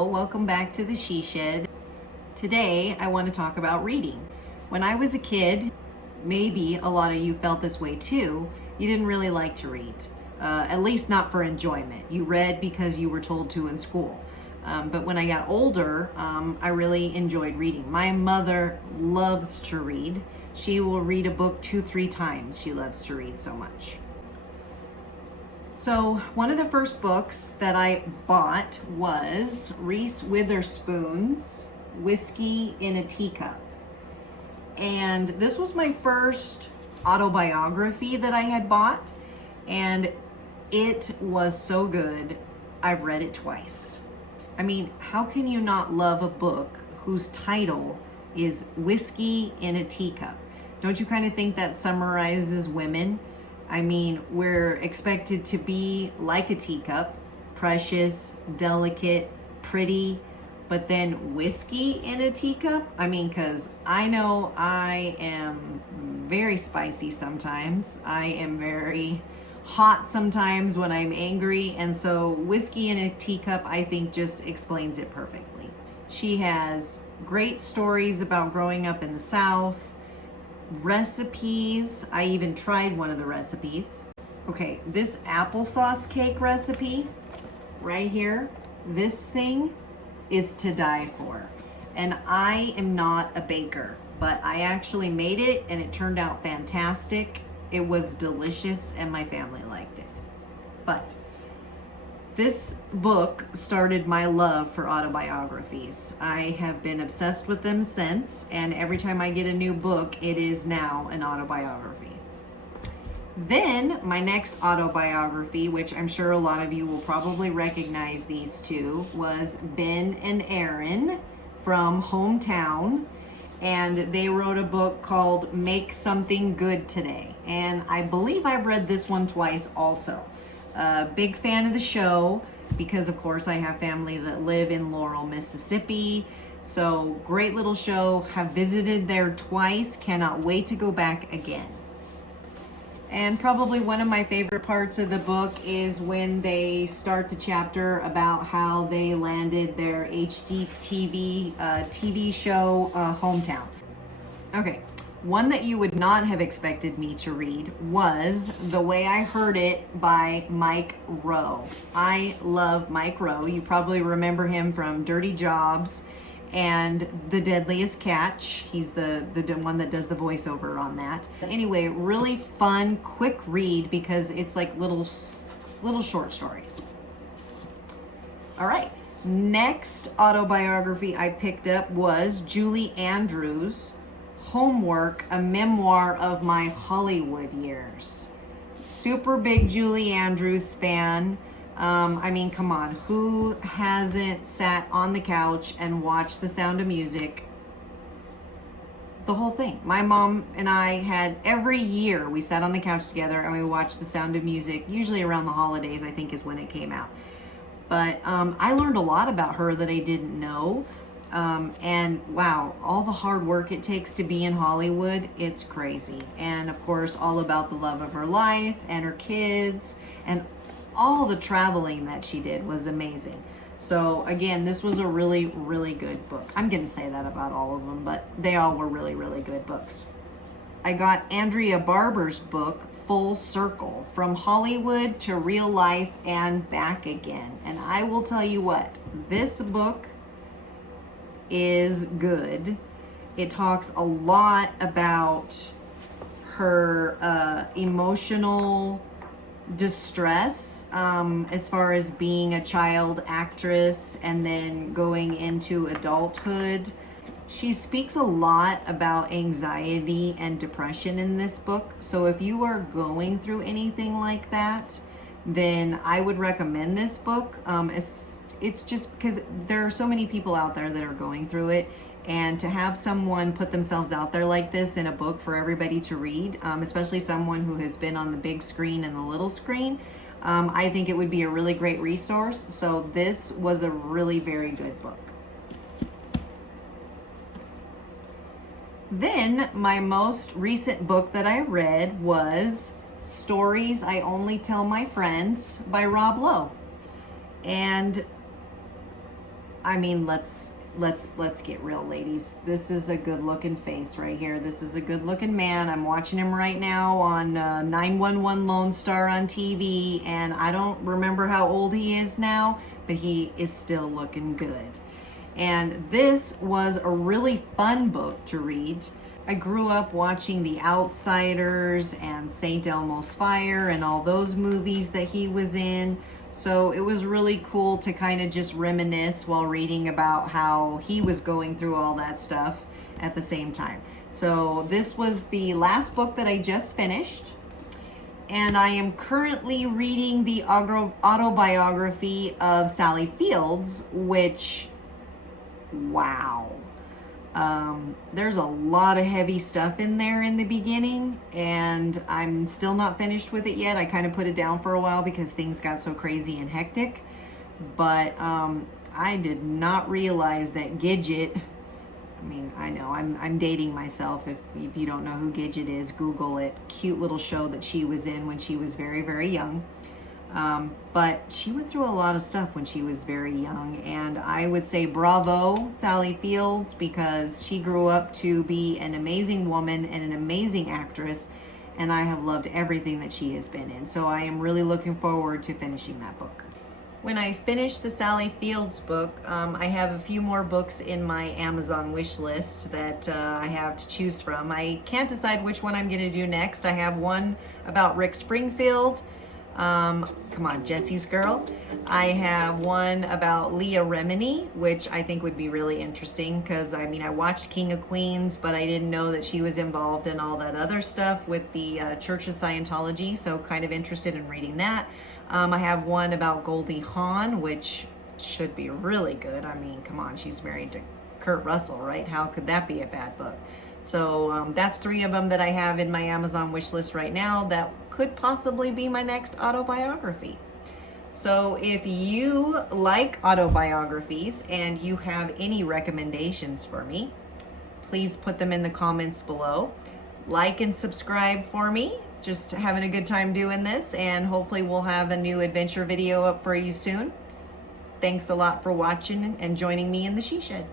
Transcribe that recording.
Hello, welcome back to the She Shed. Today I want to talk about reading. When I was a kid, maybe a lot of you felt this way too, you didn't really like to read, at least not for enjoyment. You read because you were told to in school. But when I got older, I really enjoyed reading. My mother loves to read. She will read a book 2-3 times. She loves to read so much. So one of the first books that I bought was Reese Witherspoon's Whiskey in a Teacup. And this was my first autobiography that I had bought, and it was so good. I've read it twice. I mean, how can you not love a book whose title is Whiskey in a Teacup? Don't you kind of think that summarizes women? I mean, we're expected to be like a teacup, precious, delicate, pretty, but then whiskey in a teacup? I mean, because I know I am very spicy sometimes. I am very hot sometimes when I'm angry, and so whiskey in a teacup, I think, just explains it perfectly. She has great stories about growing up in the South, recipes. I even tried one of the recipes. Okay, this applesauce cake recipe right here, this thing is to die for. And I am not a baker, but I actually made it and it turned out fantastic. It was delicious and my family liked it. But this book started my love for autobiographies. I have been obsessed with them since, and every time I get a new book, it is now an autobiography. Then my next autobiography, which I'm sure a lot of you will probably recognize these two, was Ben and Erin from Hometown. And they wrote a book called Make Something Good Today. And I believe I've read this one twice also. Big fan of the show because, of course, I have family that live in Laurel, Mississippi. So great little show. Have visited there twice. Cannot wait to go back again. And probably one of my favorite parts of the book is when they start the chapter about how they landed their HGTV TV show, Hometown. Okay, one that you would not have expected me to read was The Way I Heard It by Mike Rowe. I love Mike Rowe. You probably remember him from Dirty Jobs and The Deadliest Catch. He's the one that does the voiceover on that. Anyway, really fun, quick read because it's like little short stories. All right, next autobiography I picked up was Julie Andrews' Homework, a memoir of my Hollywood years. Super big Julie Andrews fan. I mean, come on, who hasn't sat on the couch and watched The Sound of Music? The whole thing. My mom and I had, every year we sat on the couch together and we watched The Sound of Music, usually around the holidays, I think is when it came out. But I learned a lot about her that I didn't know. And wow, all the hard work it takes to be in Hollywood, it's crazy. And of course, all about the love of her life and her kids, and all the traveling that she did was amazing. So again, this was a really, really good book. I'm going to say that about all of them, but they all were really, really good books. I got Andrea Barber's book, Full Circle, From Hollywood to Real Life and Back Again. And I will tell you what, this book is good. It talks a lot about her emotional distress as far as being a child actress and then going into adulthood. She speaks a lot about anxiety and depression in this book. So if you are going through anything like that, then I would recommend this book. It's just because there are so many people out there that are going through it, and to have someone put themselves out there like this in a book for everybody to read, especially someone who has been on the big screen and the little screen, I think it would be a really great resource. So this was a really very good book. Then my most recent book that I read was Stories I Only Tell My Friends by Rob Lowe. And I mean, let's get real, ladies. This is a good looking face right here. This is a good looking man. I'm watching him right now on 911 Lone Star on TV, and I don't remember how old he is now, but he is still looking good. And this was a really fun book to read. I grew up watching The Outsiders and St. Elmo's Fire and all those movies that he was in. So it was really cool to kind of just reminisce while reading about how he was going through all that stuff at the same time. So this was the last book that I just finished. And I am currently reading the autobiography of Sally Fields, which, wow. There's a lot of heavy stuff in there in the beginning, and I'm still not finished with it yet. I kind of put it down for a while because things got so crazy and hectic. But I did not realize that Gidget, I mean, I know I'm dating myself. If you don't know who Gidget is, Google it. Cute little show that she was in when she was very, very young. But she went through a lot of stuff when she was very young, and I would say bravo, Sally Fields, because she grew up to be an amazing woman and an amazing actress, and I have loved everything that she has been in. So I am really looking forward to finishing that book. When I finish the Sally Fields book, I have a few more books in my Amazon wish list that I have to choose from. I can't decide which one I'm going to do next. I have one about Rick Springfield. Come on, Jesse's Girl. I have one about Leah Remini, which I think would be really interesting because, I mean, I watched King of Queens, but I didn't know that she was involved in all that other stuff with the Church of Scientology, so kind of interested in reading that. I have one about Goldie Hawn, which should be really good. I mean, come on, she's married to Kurt Russell, right? How could that be a bad book? So that's 3 of them that I have in my Amazon wish list right now that could possibly be my next autobiography. So if you like autobiographies and you have any recommendations for me, please put them in the comments below. Like and subscribe for me. Just having a good time doing this, and hopefully we'll have a new adventure video up for you soon. Thanks a lot for watching and joining me in the She Shed.